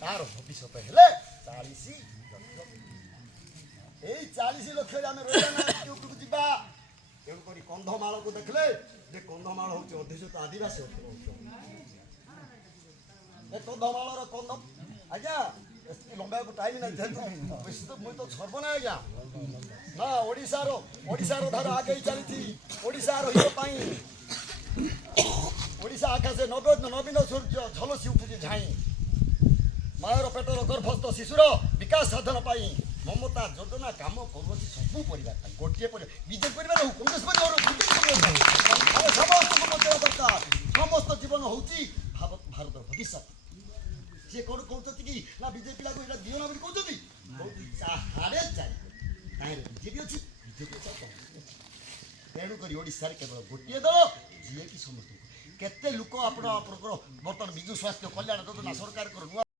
ତାର ଭବିଷ୍ୟତ ହେଲେ 40 ଲକ୍ଷ। ଏଇ 40 ଲକ୍ଷରେ ଆମେ ରହିବା ନା ଉପରକୁ ଯିବା। ତେଣୁକରି କନ୍ଧମାଳକୁ ଦେଖିଲେ ଯେ କନ୍ଧମାଳ ହଉଛି ଅଧିଷ୍ଠିତ ଆଦିବାସୀ ଅଞ୍ଚଳ। ଏ କନ୍ଧମାଳର ଆଜ୍ଞା ଲମ୍ବାଇବାକୁ ଟାଇମ୍ ନାହିଁ ଯେହେତୁ ମୁଇଁ ତ ସର୍ବନା ଆଜ୍ଞା ନା ଓଡ଼ିଶାର ଧାର ଆଗେଇ ଚାଲିଛି। ଓଡ଼ିଶା ରହିବା ପାଇଁ ଓଡ଼ିଶା ଆକାଶେ ନବୀନ ସୂର୍ଯ୍ୟ ଝଲସି ଉଠୁଛି ଝାଇଁ। ମାଆର ପେଟର ଗର୍ଭସ୍ଥ ଶିଶୁର ବିକାଶ ସାଧନ ପାଇଁ ମମତା ଯୋଜନା କାମ କରୁଅଛି ସବୁ ପରିବାର ପାଇଁ। ଗୋଟିଏ ପରିବାର ବିଜେପି ପରିବାର ହଉ କଂଗ୍ରେସ ପରିବାର ହଉ ଆମେ ସମସ୍ତଙ୍କୁ ବଞ୍ଚାଇବା ଦରକାର। ସମସ୍ତ ଜୀବନ ହେଉଛି ଭାରତର ଭବିଷ୍ୟତ। ସିଏ କ'ଣ କହୁଛନ୍ତି କି ନା ବିଜେପି ଲାଗୁ ଏଇଟା ଦିଅ ନା ବୋଲି କହୁଛନ୍ତି। ଚାହାରେ ଚାରି ତାହିଁରେ ବିଜେପି ଅଛି ବିଜେପି ଅଛି। ତେଣୁକରି ଓଡ଼ିଶାରେ କେବଳ ଗୋଟିଏ ଦଳ ଯିଏକି ସମସ୍ତଙ୍କୁ କେତେ ଲୋକ ଆପଣଙ୍କର ବର୍ତ୍ତମାନ ବିଜୁ ସ୍ୱାସ୍ଥ୍ୟ କଲ୍ୟାଣ ଯୋଜନା ସରକାରଙ୍କର ନୂଆ